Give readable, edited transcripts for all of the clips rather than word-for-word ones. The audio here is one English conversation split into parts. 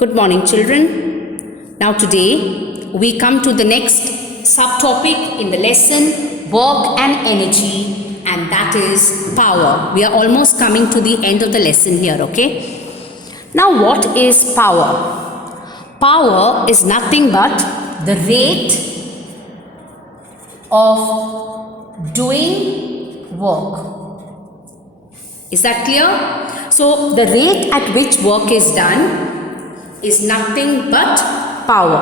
Good morning, children. Now today we come to the next subtopic in the lesson, work and energy, and that is power. We are almost coming to the end of the lesson here, okay? Now what is power? Power is nothing but the rate of doing work. Is that clear? So the rate at which work is done is nothing but power.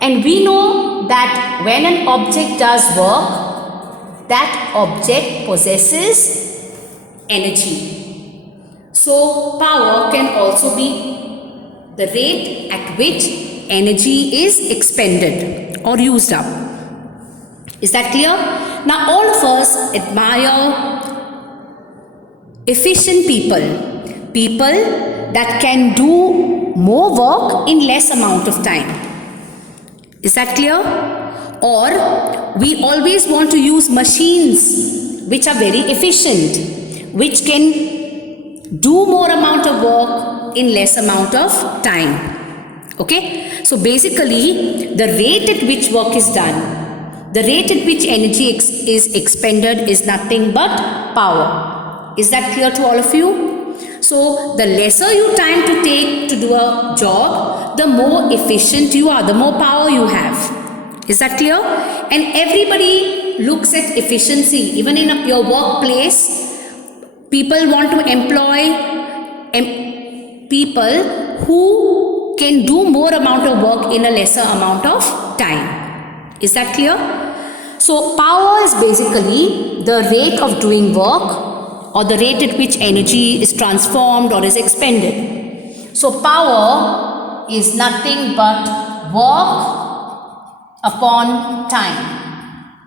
And we know that when an object does work, that object possesses energy. So power can also be the rate at which energy is expended or used up. Is that clear? Now all of us admire efficient people that can do more work in less amount of time. Is that clear? Or we always want to use machines which are very efficient, which can do more amount of work in less amount of time. Okay? So basically the rate at which work is done, the rate at which energy is expended is nothing but power. Is that clear to all of you? So the lesser you time to take to do a job, the more efficient you are, the more power you have. Is that clear? And everybody looks at efficiency. Even in your workplace, people want to employ people who can do more amount of work in a lesser amount of time. Is that clear? So power is basically the rate of doing work or the rate at which energy is transformed or is expended. So power is nothing but work upon time.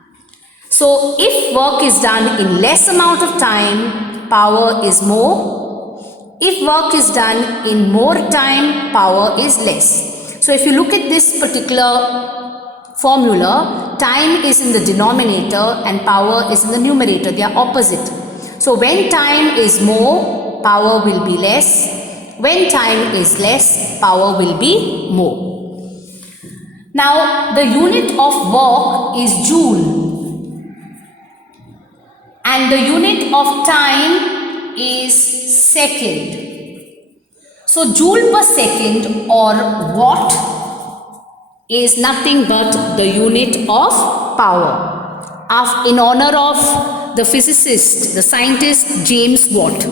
So if work is done in less amount of time, power is more. If work is done in more time, power is less. So if you look at this particular formula, time is in the denominator and power is in the numerator. They are opposite. So when time is more, power will be less. When time is less, power will be more. Now the unit of work is joule and the unit of time is second. So joule per second or watt is nothing but the unit of power, in honor of the physicist, the scientist James Watt.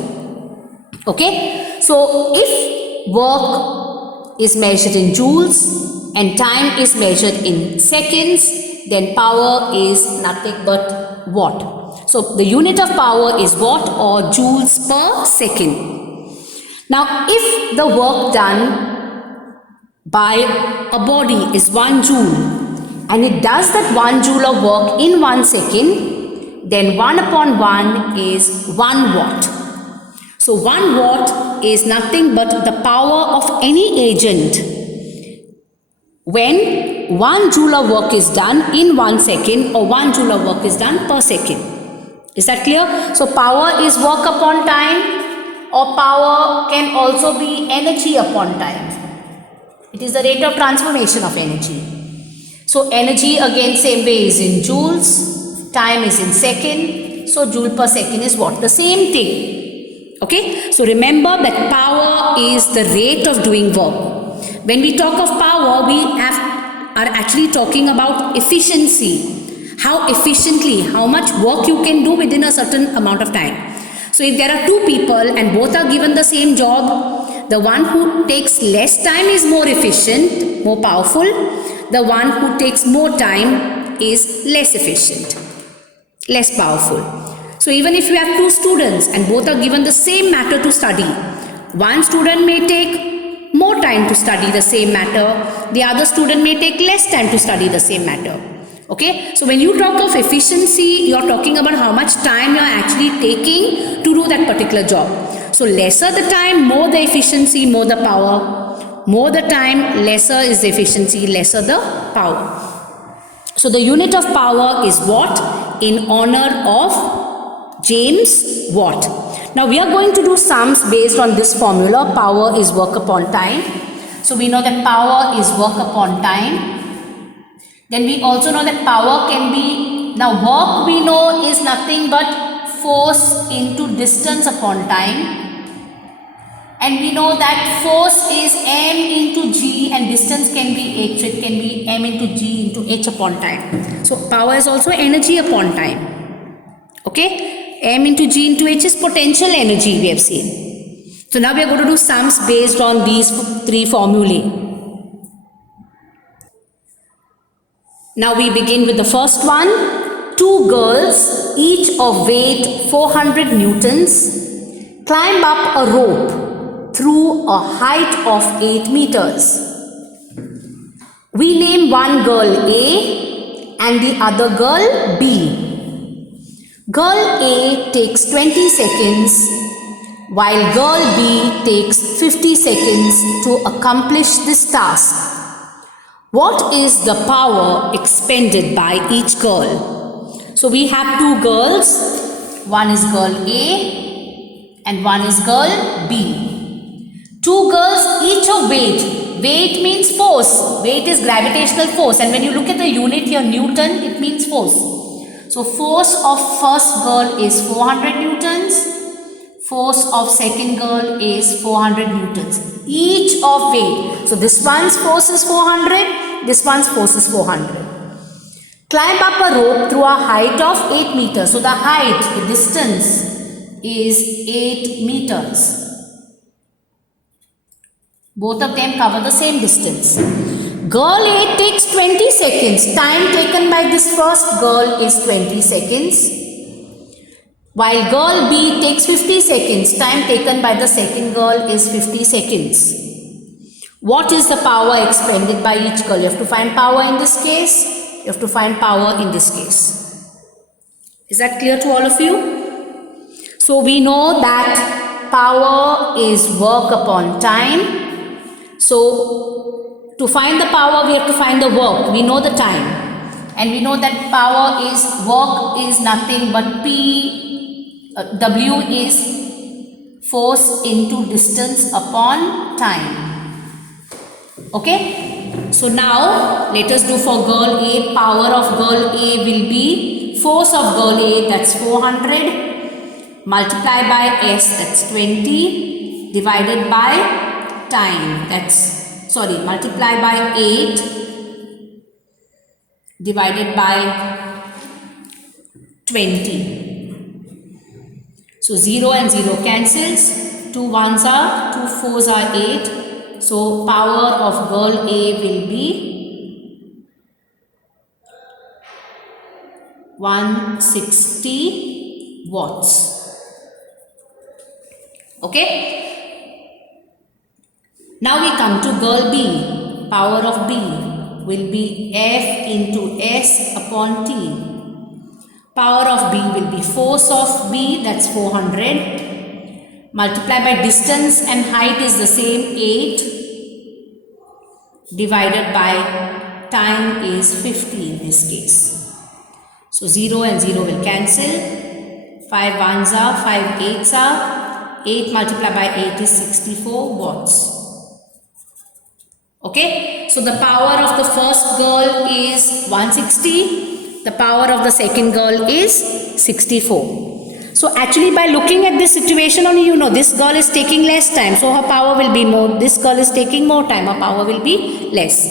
Okay, so if work is measured in joules and time is measured in seconds, then power is nothing but watt. So the unit of power is watt or joules per second. Now if the work done by a body is 1 joule and it does that 1 joule of work in 1 second, then 1 upon 1 is 1 watt. So 1 watt is nothing but the power of any agent when 1 joule of work is done in 1 second or 1 joule of work is done per second. Is that clear? So power is work upon time, or power can also be energy upon time. It is the rate of transformation of energy. So energy again same way is in joules. Time is in second, so joule per second is what? The same thing. Okay, so remember that power is the rate of doing work. When we talk of power, we are actually talking about efficiency. How efficiently, how much work you can do within a certain amount of time. So if there are two people and both are given the same job, the one who takes less time is more efficient, more powerful. The one who takes more time is less efficient, less powerful. So even if you have two students and both are given the same matter to study, one student may take more time to study the same matter, the other student may take less time to study the same matter. Okay, so when you talk of efficiency, you are talking about how much time you are actually taking to do that particular job. So lesser the time, more the efficiency, more the power. More the time, lesser is the efficiency, lesser the power. So the unit of power is watt in honor of James Watt. Now we are going to do sums based on this formula. Power is work upon time. So we know that power is work upon time. Then we also know that power can be, now work we know is nothing but force into distance upon time. And we know that force is m into g and distance can be h. So it can be m into g into h upon time. So power is also energy upon time. Okay. M into g into h is potential energy we have seen. So now we are going to do sums based on these three formulae. Now we begin with the first one. Two girls, each of weight 400 newtons, climb up a rope through a height of 8 meters. We name one girl A and the other girl B. Girl A takes 20 seconds while girl B takes 50 seconds to accomplish this task. What is the power expended by each girl? So we have two girls. One is girl A and one is girl B. Two girls, each of weight. Weight means force. Weight is gravitational force. And when you look at the unit here, Newton, it means force. So force of first girl is 400 newtons. Force of second girl is 400 newtons. Each of weight. So this one's force is 400. This one's force is 400. Climb up a rope through a height of 8 meters. So the height, the distance is 8 meters. Both of them cover the same distance. Girl A takes 20 seconds. Time taken by this first girl is 20 seconds. While girl B takes 50 seconds. Time taken by the second girl is 50 seconds. What is the power expended by each girl? You have to find power in this case. You have to find power in this case. Is that clear to all of you? So we know that power is work upon time. So to find the power, we have to find the work. We know the time. And we know that power is, work is nothing but W is force into distance upon time. Okay. So now let us do for girl A. Power of girl A will be force of girl A, that's 400, multiply by S, that's 20, divided by time, that's, multiply by 8 divided by 20. So 0 and 0 cancels, 2 1s are, 2 4s are 8. So power of girl A will be 160 watts. Okay. Now we come to girl B. Power of B will be F into S upon T. Power of B will be force of B, that's 400. Multiply by distance and height is the same, 8. Divided by time is 50 in this case. So 0 and 0 will cancel. 5 1s are, 5 8s are. 8 multiplied by 8 is 64 watts. Okay, so the power of the first girl is 160, the power of the second girl is 64. So actually by looking at this situation only, you know this girl is taking less time, so her power will be more. This girl is taking more time, her power will be less.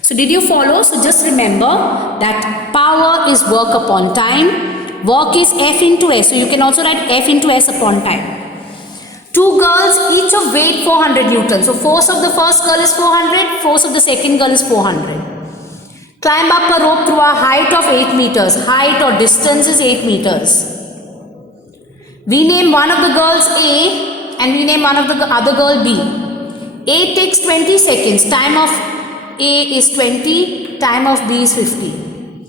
So did you follow? So just remember that power is work upon time, work is F into S. So you can also write F into S upon time. Two girls, each of weight 400 newtons. So force of the first girl is 400, force of the second girl is 400. Climb up a rope through a height of 8 meters. Height or distance is 8 meters. We name one of the girls A and we name one of the other girl B. A takes 20 seconds. Time of A is 20, time of B is 50.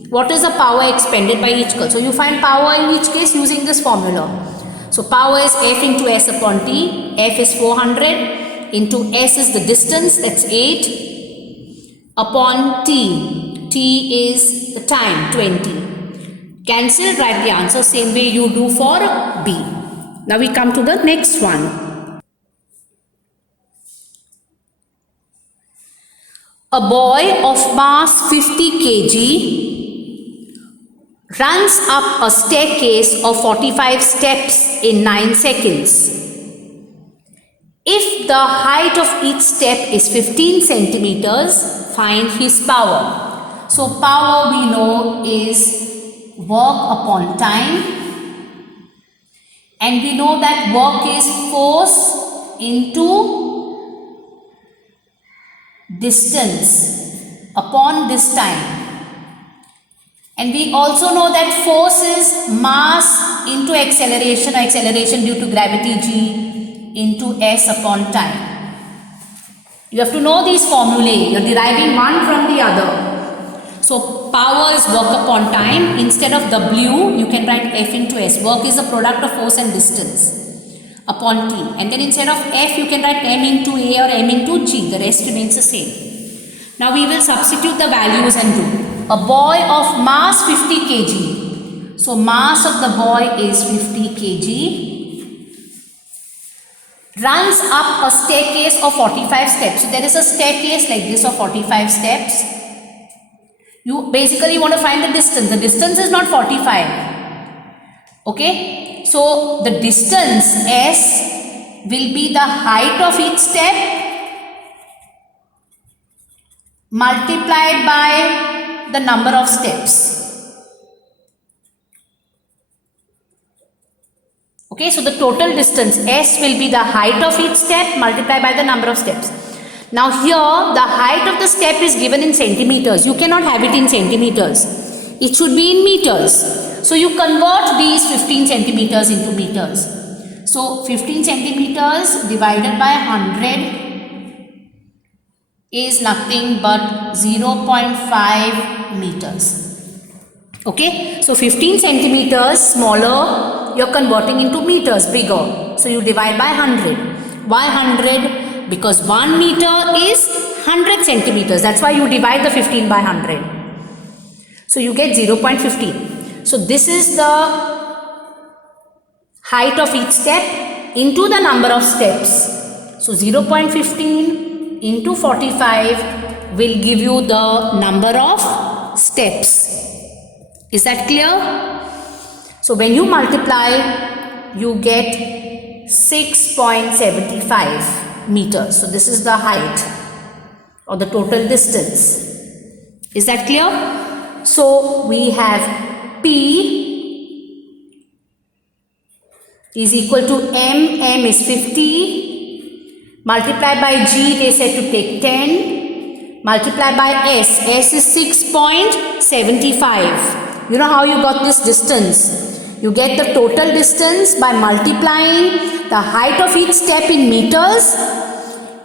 What is the power expended by each girl? So you find power in each case using this formula. So power is F into S upon T. F is 400 into S is the distance, that's 8 upon T. T is the time, 20. Cancel, write the answer same way you do for B. Now we come to the next one. A boy of mass 50 kg runs up a staircase of 45 steps in 9 seconds. If the height of each step is 15 centimeters, find his power. So power we know is work upon time, and we know that work is force into distance upon this time. And we also know that force is mass into acceleration, or acceleration due to gravity g into s upon time. You have to know these formulae. You are deriving one from the other. So power is work upon time. Instead of W, you can write F into S. Work is the product of force and distance upon T. And then instead of F, you can write M into A or M into G. The rest remains the same. Now we will substitute the values and do. A boy of mass 50 kg. So mass of the boy is 50 kg. Runs up a staircase of 45 steps. So there is a staircase like this of 45 steps. You basically want to find the distance. The distance is not 45. Okay. So the distance S will be the height of each step multiplied by the number of steps. Okay, so the total distance S will be the height of each step multiplied by the number of steps. Now here the height of the step is given in centimeters. You cannot have it in centimeters. It should be in meters. So you convert these 15 centimeters into meters. So 15 centimeters divided by 100 is nothing but 0.5 meters. Okay, so 15 centimeters smaller, you are converting into meters, bigger. So you divide by 100. Why 100? Because 1 meter is 100 centimeters. That's why you divide the 15 by 100. So you get 0.15. So this is the height of each step into the number of steps. So 0.15 into 45 will give you the number of steps. Is that clear? So when you multiply, you get 6.75 meters. So this is the height or the total distance. Is that clear? So we have P is equal to M. M is 50. Multiplied by G, they said to take 10. Multiplied by S. S is 6.75. You know how you got this distance? You get the total distance by multiplying the height of each step in meters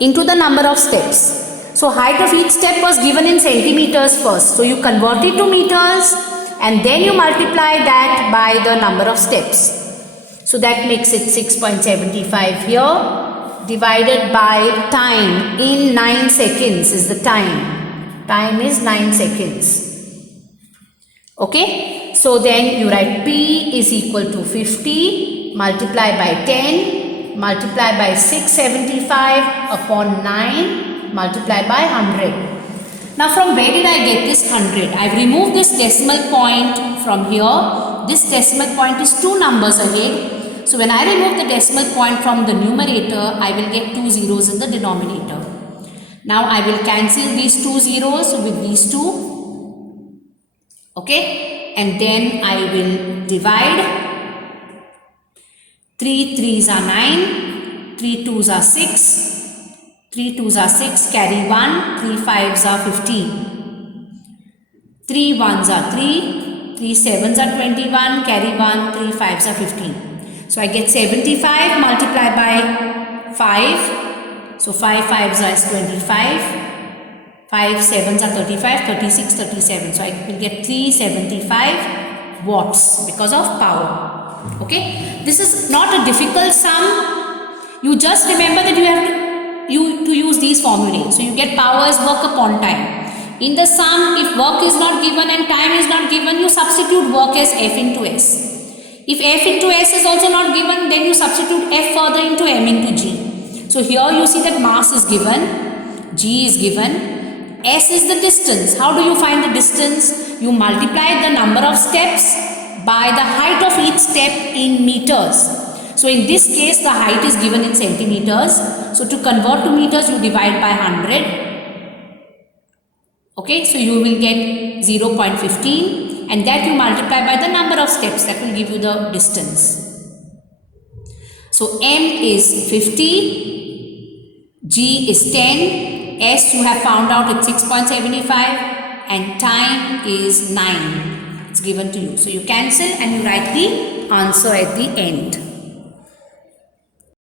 into the number of steps. So height of each step was given in centimeters first. So you convert it to meters and then you multiply that by the number of steps. So that makes it 6.75 here. Divided by time in 9 seconds is the time. Time is 9 seconds. Okay, so then you write P is equal to 50 multiplied by 10 multiplied by 675 upon 9 multiplied by 100. Now from where did I get this 100? I've removed this decimal point from here. This decimal point is 2 numbers ahead. So when I remove the decimal point from the numerator, I will get 2 zeros in the denominator. Now I will cancel these 2 zeros with these 2. Okay, and then I will divide. 3 3s are 9, 3 2s are 6, 3 2s are 6, carry 1, 3 5s are 15, 3 1s are 3, 3 7s are 21, carry 1, 3 5s are 15. So I get 75 multiplied by 5, so 5 5s are 25, 5 7s are 35, 36, 37. So I will get 375 watts because of power. Okay, this is not a difficult sum. You just remember that you have to use these formulae. So you get power is work upon time. In the sum, if work is not given and time is not given, you substitute work as F into S. If F into S is also not given, then you substitute F further into M into G. So here you see that mass is given, G is given, S is the distance. How do you find the distance? You multiply the number of steps by the height of each step in meters. So in this case, the height is given in centimeters. So to convert to meters, you divide by 100. Okay, so you will get 0.15, and that you multiply by the number of steps. That will give you the distance. So M is 50, G is 10, S you have found out it's 6.75, and time is 9. It's given to you. So you cancel and you write the answer at the end.